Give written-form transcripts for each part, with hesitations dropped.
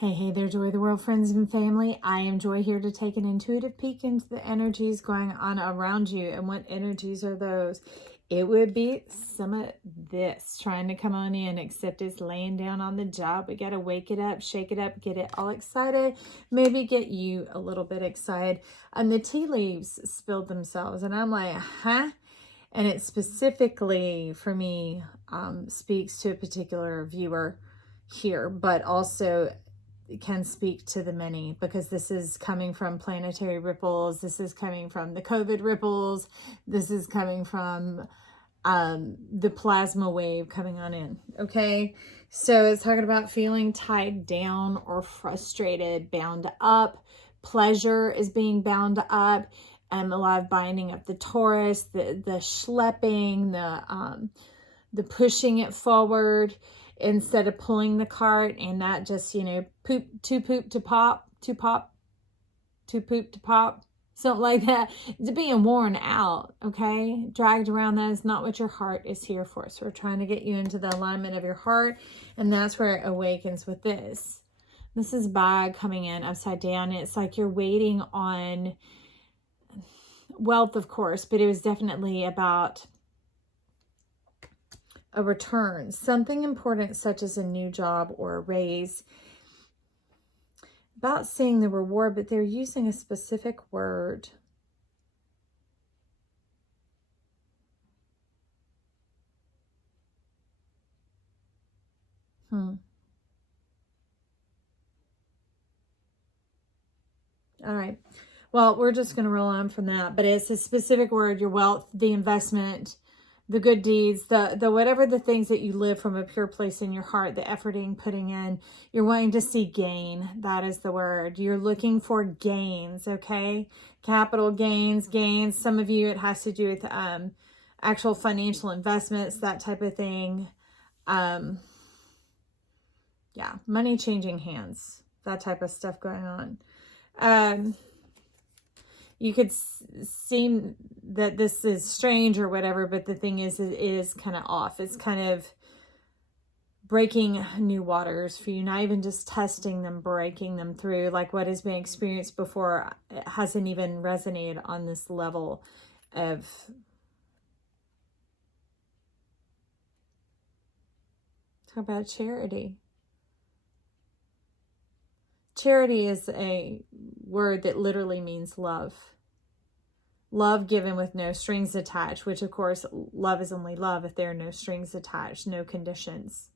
Hey there, Joy of the World friends and family. I am Joy, here to take an intuitive peek into the energies going on around you. And what energies are those? It would be some of this trying to come on in, except it's laying down on the job. We got to wake it up, shake it up, get it all excited, maybe get you a little bit excited. And the tea leaves spilled themselves, and I'm like, huh? And it specifically, for me, speaks to a particular viewer here, but also can speak to the many, because this is coming from planetary ripples. This is coming from the COVID ripples. This is coming from the plasma wave coming on in. Okay. So it's talking about feeling tied down or frustrated, bound up. Pleasure is being bound up. A lot of binding up the Taurus, the schlepping, the pushing it forward instead of pulling the cart, and that just, poop to pop, something like that. It's being worn out, okay? Dragged around. That is not what your heart is here for. So we're trying to get you into the alignment of your heart, and that's where it awakens with this. This is bag coming in upside down. It's like you're waiting on wealth, of course, but it was definitely about a return, something important such as a new job or a raise, about seeing the reward, but they're using a specific word. All right. Well, we're just going to roll on from that, but it's a specific word: your wealth, the investment, the good deeds, the whatever the things that you live from a pure place in your heart, the efforting, putting in, you're wanting to see gain. That is the word. You're looking for gains, okay? Capital gains. Some of you, it has to do with actual financial investments, that type of thing. Yeah, money changing hands, that type of stuff going on. You could seem that this is strange or whatever, but the thing is, it is kind of off. It's kind of breaking new waters for you, not even just testing them, breaking them through. Like what has been experienced before, it hasn't even resonated on this level of talk about charity. Charity is a word that literally means love. Love given with no strings attached, which of course, love is only love if there are no strings attached, no conditions.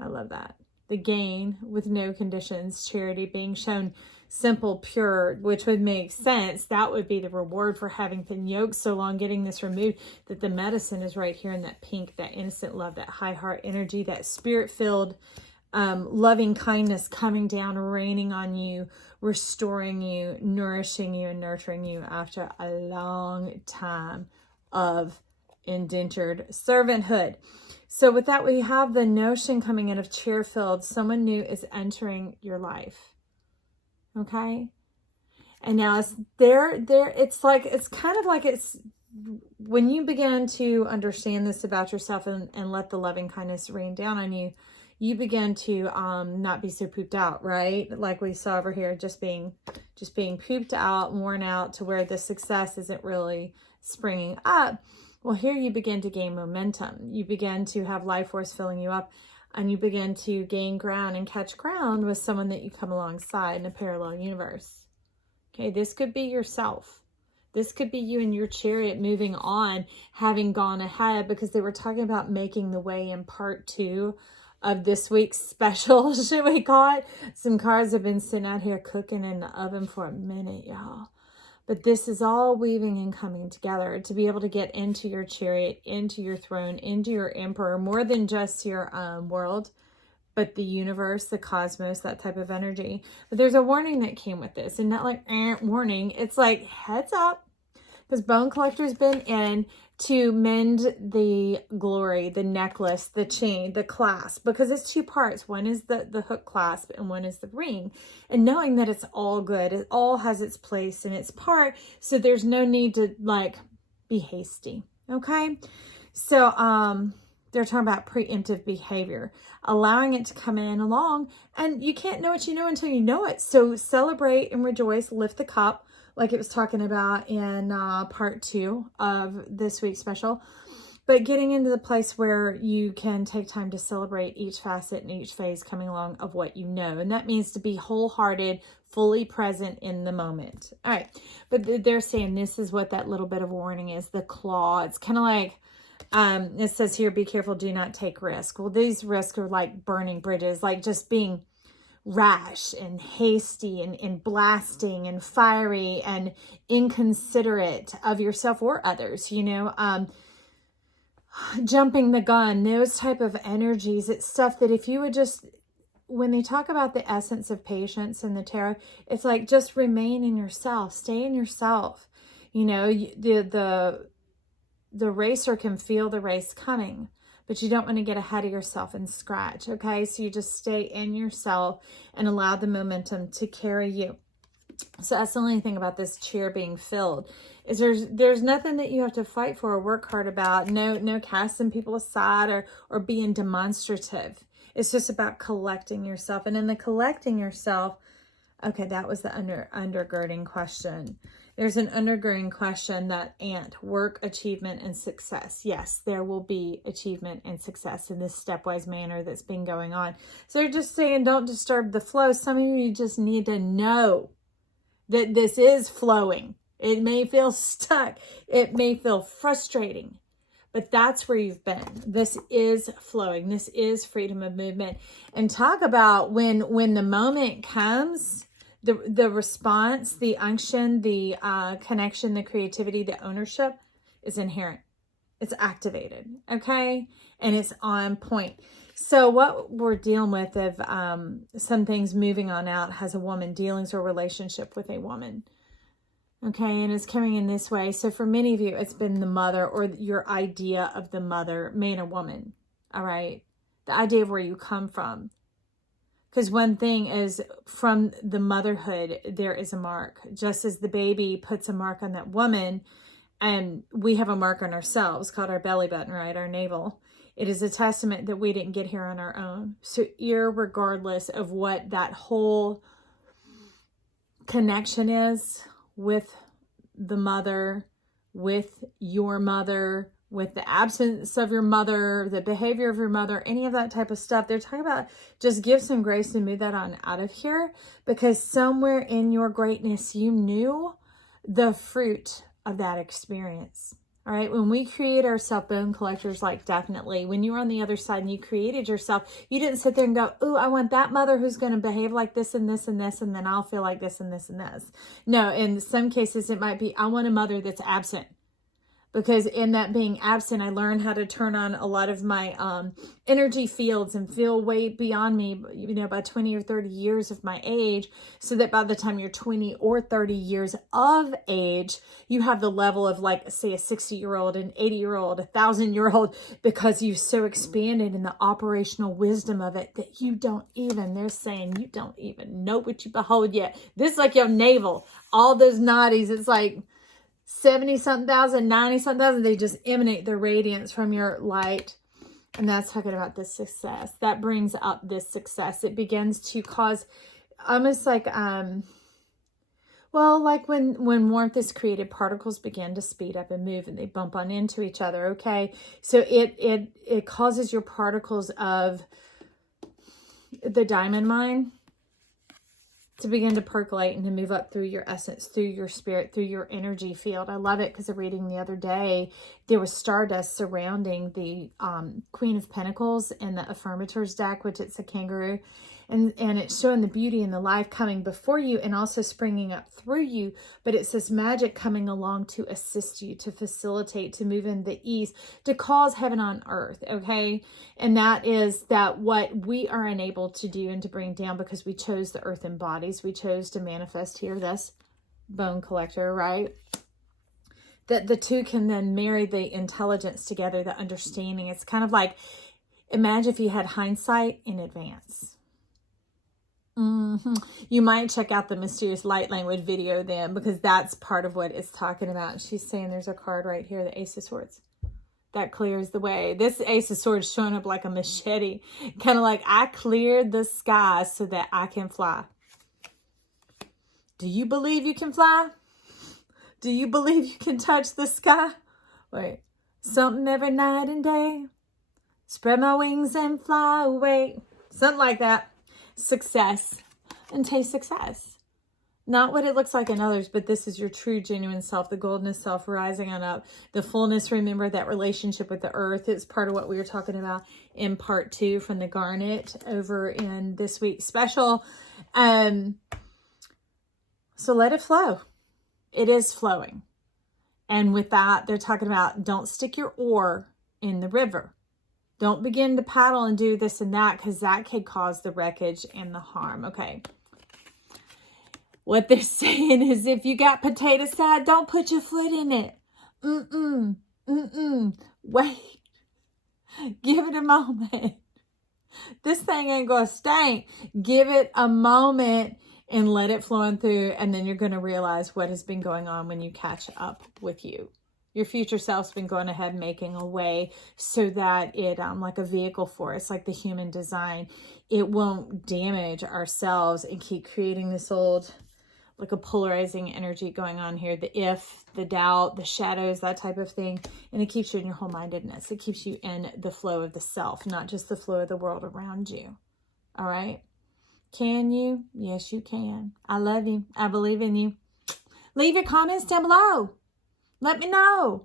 I love that. The gain with no conditions, charity being shown simple, pure, which would make sense. That would be the reward for having been yoked so long, getting this removed, that the medicine is right here in that pink, that innocent love, that high heart energy, that spirit-filled loving kindness coming down, raining on you, restoring you, nourishing you, and nurturing you after a long time of indentured servanthood. So with that, we have the notion coming in of cheer-filled. Someone new is entering your life. Okay? And now it's it's kind of like it's when you begin to understand this about yourself and let the loving kindness rain down on you, you begin to not be so pooped out, right? Like we saw over here, just being pooped out, worn out, to where the success isn't really springing up. Well, here you begin to gain momentum. You begin to have life force filling you up, and you begin to gain ground and catch ground with someone that you come alongside in a parallel universe. Okay, this could be yourself. This could be you in your chariot moving on, having gone ahead, because they were talking about making the way in part 2 of this week's special, should we call it? Some cards have been sitting out here cooking in the oven for a minute, y'all. But this is all weaving and coming together to be able to get into your chariot, into your throne, into your emperor, more than just your world, but the universe, the cosmos, that type of energy. But there's a warning that came with this, and not like warning. It's like heads up, because Bone Collector's been in to mend the glory, the necklace, the chain, the clasp, because it's 2 parts. One is the hook clasp and one is the ring. And knowing that it's all good, it all has its place and its part, so there's no need to like be hasty. Okay? So They're talking about preemptive behavior, allowing it to come in along, and you can't know what you know until you know it. So celebrate and rejoice, lift the cup, like it was talking about in part 2 of this week's special. But getting into the place where you can take time to celebrate each facet and each phase coming along of what you know. And that means to be wholehearted, fully present in the moment. All right. But they're saying this is what that little bit of warning is, the claw. It's kind of like, it says here, be careful, do not take risk. Well, these risks are like burning bridges, like just being rash and hasty and blasting and fiery and inconsiderate of yourself or others, you know, jumping the gun, those type of energies. It's stuff that if you would just, when they talk about the essence of patience in the tarot, it's like just remain in yourself, stay in yourself. You know, the racer can feel the race coming, but you don't want to get ahead of yourself and scratch. Okay, so you just stay in yourself and allow the momentum to carry you. So that's the only thing about this chair being filled, is there's nothing that you have to fight for or work hard about. No casting people aside or being demonstrative. It's just about collecting yourself. And in the collecting yourself, okay, that was the undergirding question. There's an undergirding question, that work, achievement, and success. Yes, there will be achievement and success in this stepwise manner that's been going on. So they're just saying, don't disturb the flow. Some of you just need to know that this is flowing. It may feel stuck. It may feel frustrating, but that's where you've been. This is flowing. This is freedom of movement. And talk about when the moment comes, the response, the unction, the connection, the creativity, the ownership is inherent. It's activated, okay? And it's on point. So what we're dealing with of some things moving on out has a woman, dealings or relationship with a woman. Okay, and it's coming in this way. So for many of you, it's been the mother, or your idea of the mother, man or woman. All right, the idea of where you come from. Because one thing is, from the motherhood, there is a mark. Just as the baby puts a mark on that woman, and we have a mark on ourselves called our belly button, right? Our navel. It is a testament that we didn't get here on our own. So irregardless of what that whole connection is with the mother, with your mother, with the absence of your mother, the behavior of your mother, any of that type of stuff, they're talking about just give some grace and move that on out of here, because somewhere in your greatness, you knew the fruit of that experience. All right, when we create ourselves, bone collectors, like definitely, when you were on the other side and you created yourself, you didn't sit there and go, ooh, I want that mother who's going to behave like this and this and this, and then I'll feel like this and this and this. No, in some cases, it might be, I want a mother that's absent. Because in that being absent, I learned how to turn on a lot of my energy fields and feel way beyond me, you know, by 20 or 30 years of my age, so that by the time you're 20 or 30 years of age, you have the level of, like, say, a 60-year-old, an 80-year-old, 1,000-year-old, because you've so expanded in the operational wisdom of it that you don't even, they're saying, you don't even know what you behold yet. This is like your navel, all those naughties. It's like 70-something thousand, 90-something thousand, they just emanate the radiance from your light. And that's talking about this success. That brings up this success. It begins to cause almost like, well, like when warmth is created, particles begin to speed up and move and they bump on into each other, okay? So it causes your particles of the diamond mine to begin to percolate and to move up through your essence, through your spirit, through your energy field. I love it because of reading the other day, there was stardust surrounding the Queen of Pentacles in the Affirmators deck, which it's a kangaroo. And it's showing the beauty and the life coming before you and also springing up through you. But it's this magic coming along to assist you, to facilitate, to move in the ease, to cause heaven on earth, okay? And that is that what we are unable to do and to bring down, because we chose the earthen bodies. We chose to manifest here, this bone collector, right? That the two can then marry the intelligence together, the understanding. It's kind of like, imagine if you had hindsight in advance. You might check out the Mysterious Light Language video then, because that's part of what it's talking about. She's saying there's a card right here, the Ace of Swords. that clears the way. This Ace of Swords showing up like a machete, kind of like, I cleared the sky so that I can fly. Do you believe you can fly? Do you believe you can touch the sky? Wait, something every night and day. Spread my wings and fly away. Something like that. Success. And taste success. Not what it looks like in others, but this is your true, genuine self, the goldness self rising on up. The fullness, remember that relationship with the earth is part of what we were talking about in part 2 from the Garnet over in this week's special. So let it flow. It is flowing. And with that, they're talking about don't stick your oar in the river. Don't begin to paddle and do this and that, because that could cause the wreckage and the harm. Okay. What they're saying is if you got potato salad, don't put your foot in it. Wait. Give it a moment. This thing ain't going to stink. Give it a moment and let it flow on through. And then you're going to realize what has been going on when you catch up with you. Your future self's been going ahead making a way so that it, like a vehicle for us, like the human design, it won't damage ourselves and keep creating this old, like a polarizing energy going on here. The if, the doubt, the shadows, that type of thing. And it keeps you in your whole-mindedness. It keeps you in the flow of the self, not just the flow of the world around you. All right? Can you? Yes, you can. I love you. I believe in you. Leave your comments down below. Let me know.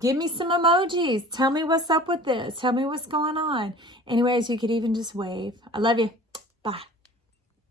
Give me some emojis. Tell me what's up with this. Tell me what's going on. Anyways, you could even just wave. I love you. Bye.